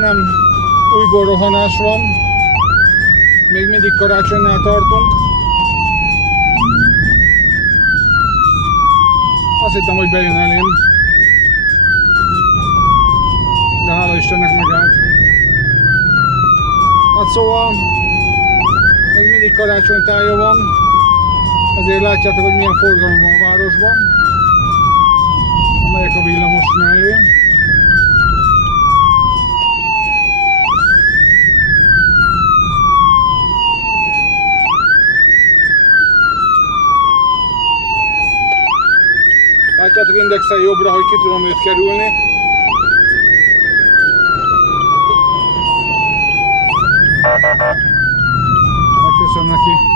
Istenem, újból rohanás van. Még mindig karácsonynál tartunk. Azt hittem, hogy bejön elém. De hála Istennek megállt. Hát szóval, még mindig karácsonytája van. Ezért látjátok, hogy milyen forgalom van a városban. Amelyek a villamos mellé. Látjátok, indexel jobbra, hogy ki tudom őt kerülni. Megköszönöm neki.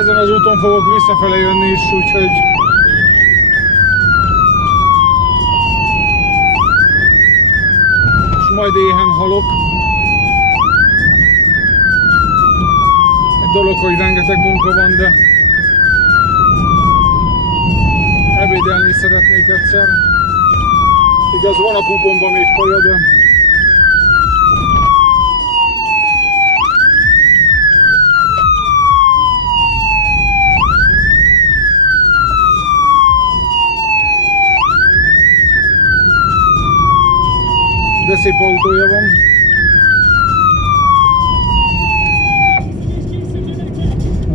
Ezen az úton fogok visszafele jönni is, úgyhogy és majd éhen halok. Egy dolog, hogy rengeteg munka van, de ebédelni is szeretnék egyszer. Igaz, van a kuponban még kaja, de szép autója van.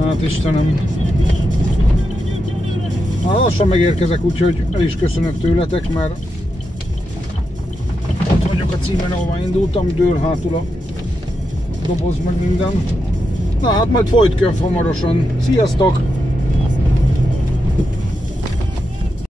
Hát Istenem. Már lassan megérkezek, úgyhogy el is köszönök tőletek, mert ott vagyok a címen, ahova indultam, dől hátul a doboz meg minden. Na hát majd folytatjuk hamarosan. Sziasztok!